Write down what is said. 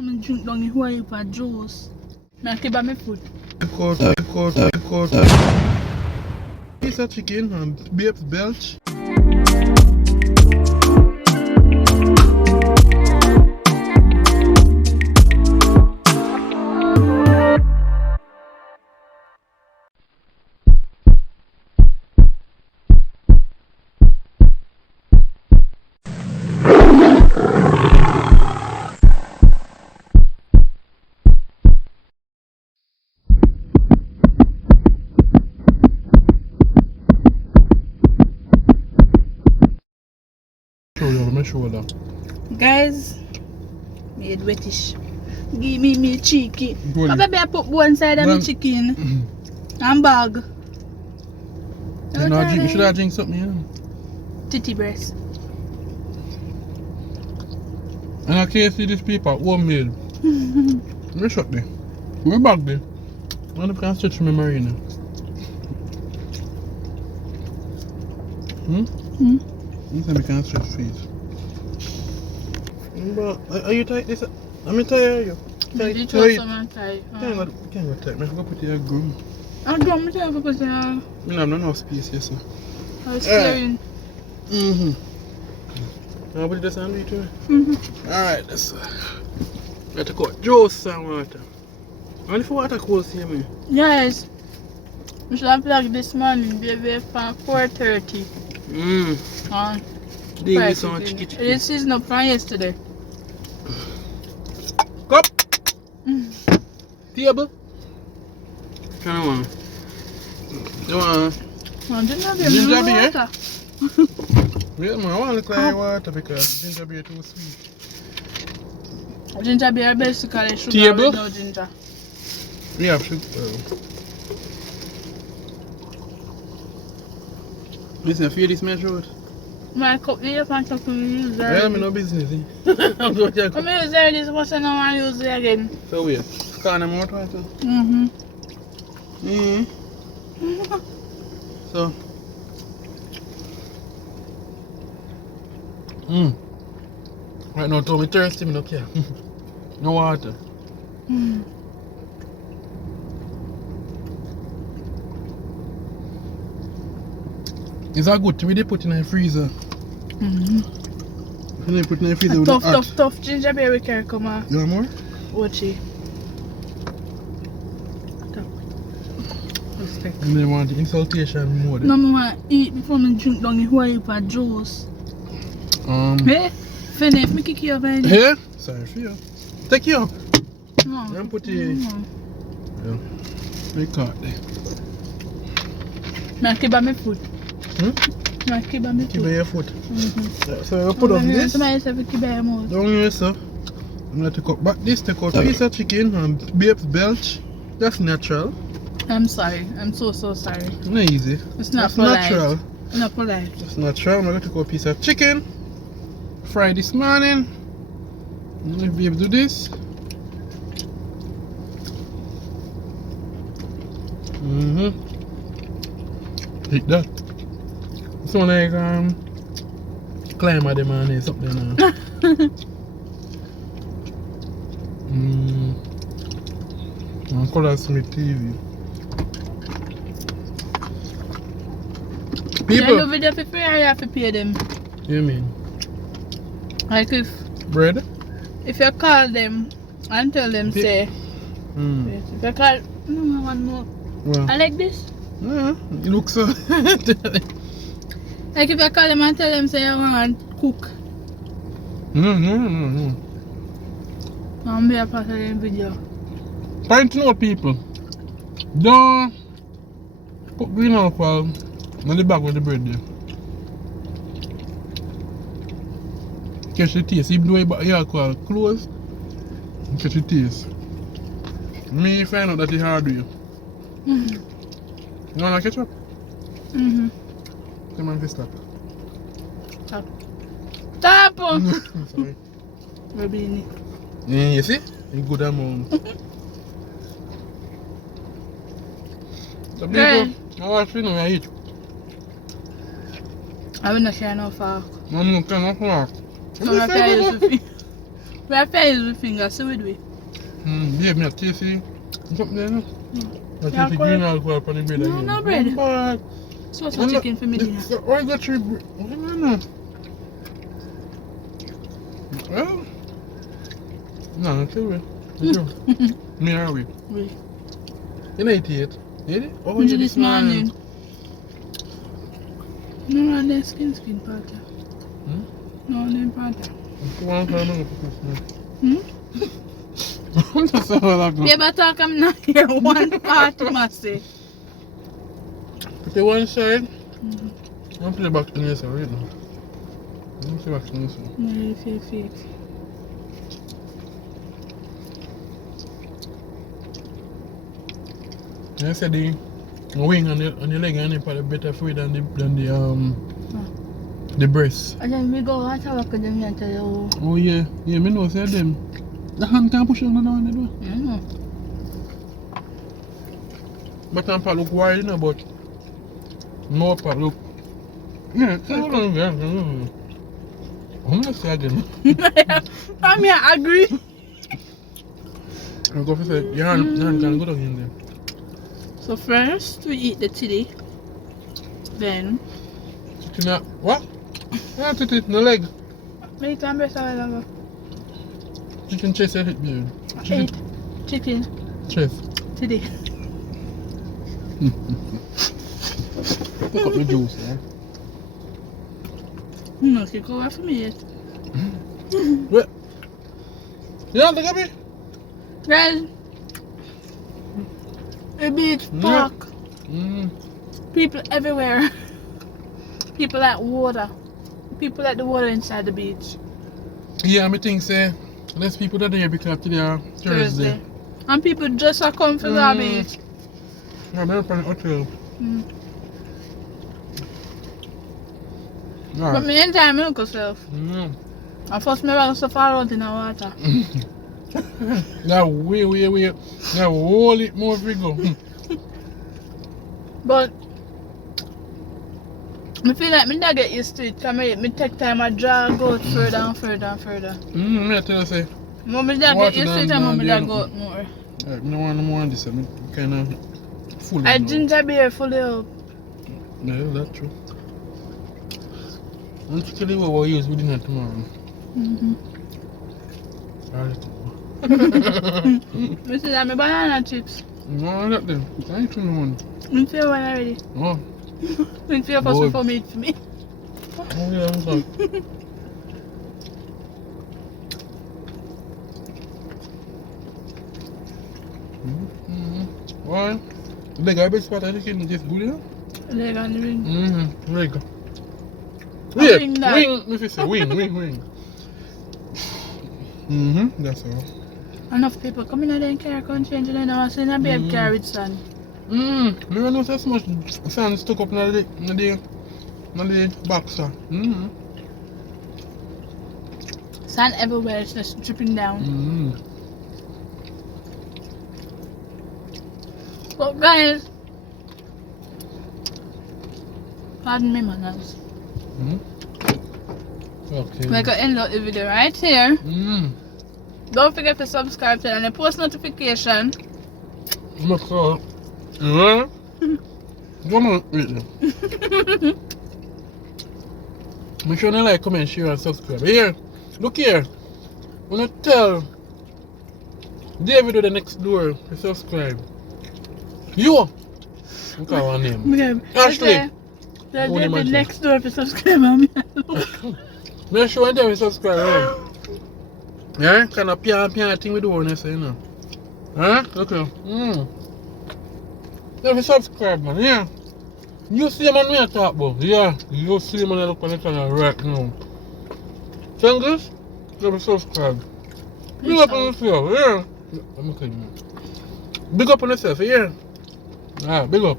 Come and drink down here with a juice. Now keep on my foot. Court. Piece of chicken and babes belch. Shoulder. Guys, made wettish. Give me chicken. Oh, baby, I put one side of my chicken and bag. You should have drink something, yeah. Titty breast. And I can't see this paper, homemade. Let me shut there. We back there. I can stretch my marina. You said we can't stretch feet. But are you tight this? I'm tired, are you? Tight. Tight. Can't go tight. I have to put your groom. I don't know because I have no space here, sir. I was clearing. I'll put this on too. Alright, that's got to cut juice and water. Only for water cold here, man. Yes. We should have plugged this morning, baby, from 4:30. Daily so much chicken. This is not from yesterday. Cup. Table. Come on. Ginger beer? Water. Yeah, man, I want to clear water because ginger beer too sweet. Ginger beer basically sugar Table? with no ginger. We have sugar. Listen, I feel this measure out. My cup here, my cup will use that. Yeah, I'm no business. I'm going to I'm use that this was no one use it again. So wait, scan them out right now. So. Right now, Tommy thirsty, me no care. No water. Is that good to really put in a freezer? Can I put in a freezer with tough ginger beer we can come on. You want more? Watch it. And then want the insultation more. No, I want to eat before I drink down here with a juice. Hey, Fenny, me kick you up again. Hey? Sorry for you. Take you up. No. Then put it. Yeah. Make caught there. Now keep on my foot. Now keep on my foot. Keep on your foot. So I put on this. Somebody said keep on your mouth. Down here, sir. I'm going to cut back this, take out a piece of chicken and babes belch. That's natural. I'm sorry. I'm so sorry. Not easy. It's not That's polite. natural. Not polite. It's natural. I'm going to take out a piece of chicken. Fry this morning. Let babe do this. Like that. It's one like climb at the man is up there now. Color Smith TV. People. You video for free or you have to pay them? You mean? Like if Bread? If you call them and tell them say if you call no one more. Well. I like this. Yeah, it looks so. Like if you call them and tell them say you want to cook. No. I'm be a part of the video. Point to know people. Don't put green alcohol on the back of the bread there. Catch the taste. Even though the alcohol close, catch the taste. Me find out that it's hard with you. You want to ketchup? Come on, stop. Stop. Stop! Sorry. Maybe in it. Yeah, you see? A good amount. So people, how I feel when I eat? I will not share no fork. No, cannot fork. So I tell you We have to use the finger, so we do it. Babe, me a tasty. Something there, no? A Yeah, tasty correct. green alcohol upon the bread No, again. no bread. But, So some chicken for me dinner. why got 3 bread? No. Well, no, not too well. Me are we? Wait. You know it yet? Did it? Oh, Into yeah, this morning. No, on the skin party. No, on the party. One time for Christmas. Hmm? I'm just saying like Yeah, but talk I'm not here. One party must say. Put the one side. I'm putting it back in this right now. I'm putting it back in this one. No, fake. I said the wing on the leg and the part better for it than the breast. And then we go out and with them and tell you. Oh yeah, me know say them. The hand can push on the down the door. But I'm part look wide, you know, but no part look. Yeah, hold on there. I'm gonna say again. I'm here, agree. I'm going to say your hand can go down in there. So first we eat the chili. Then Chicken up. What? Not it, the leg. make time better I Chicken chest, I hit me. eat chicken Chest. today. Pick up the juice, yeah. No, you go away from me yet. What? You don't think of me? Guys, a beach park. People everywhere. People at water. People at the water inside the beach. Yeah, I think say less people that there because today are Thursday. And people just are come for the beach. Yeah, I'm up in the hotel. But me anytime I look yourself. And first me run so far out in the water. Now way. Now hold it more if we go. But I feel like me not get used to it because me take time I drag out further and further. I tell you say. Mommy that get used to it and mommy that go out more. I don't want no more of this. I'm kind of full. I ginger beer fully up. Yeah, that's true. I'm to tell you what we'll use within that tomorrow. Alright. Me see that my banana chips. No, not them. I ain't too one. Me feel one already. Oh. Me feel first before me eat for me. Oh yeah, I'm sorry. Why? Leg I best part of the chicken taste good, yeah? Leg on the ring. Leg. A wing that. Wing, if you say wing. That's all. Enough people coming in and car can change and I see a babe car with sun. Me don't know so much sand stuck up in the boxer. Sand everywhere, it's just dripping down. But guys, pardon me manners. Okay. We're gonna end the video right here. Don't forget to subscribe to the and post notification. Look up. Yeah? Come on, wait now. Make sure you like, comment, share, and subscribe. Here, look here. I'm gonna tell David to the next door to subscribe. You! Look at her name. Ashley. The next door to subscribe on me. Make sure you tell subscribe, right? Yeah? Kind of pian thing we do on this, you know. Huh? Look here. Let me subscribe, man. Yeah. You see man we are talk about. Yeah. You see man look on the channel right now. Thanks. Let me subscribe. Big up on yourself, yeah. I'm okay, man. Big up on yourself, yeah. Ah, big up.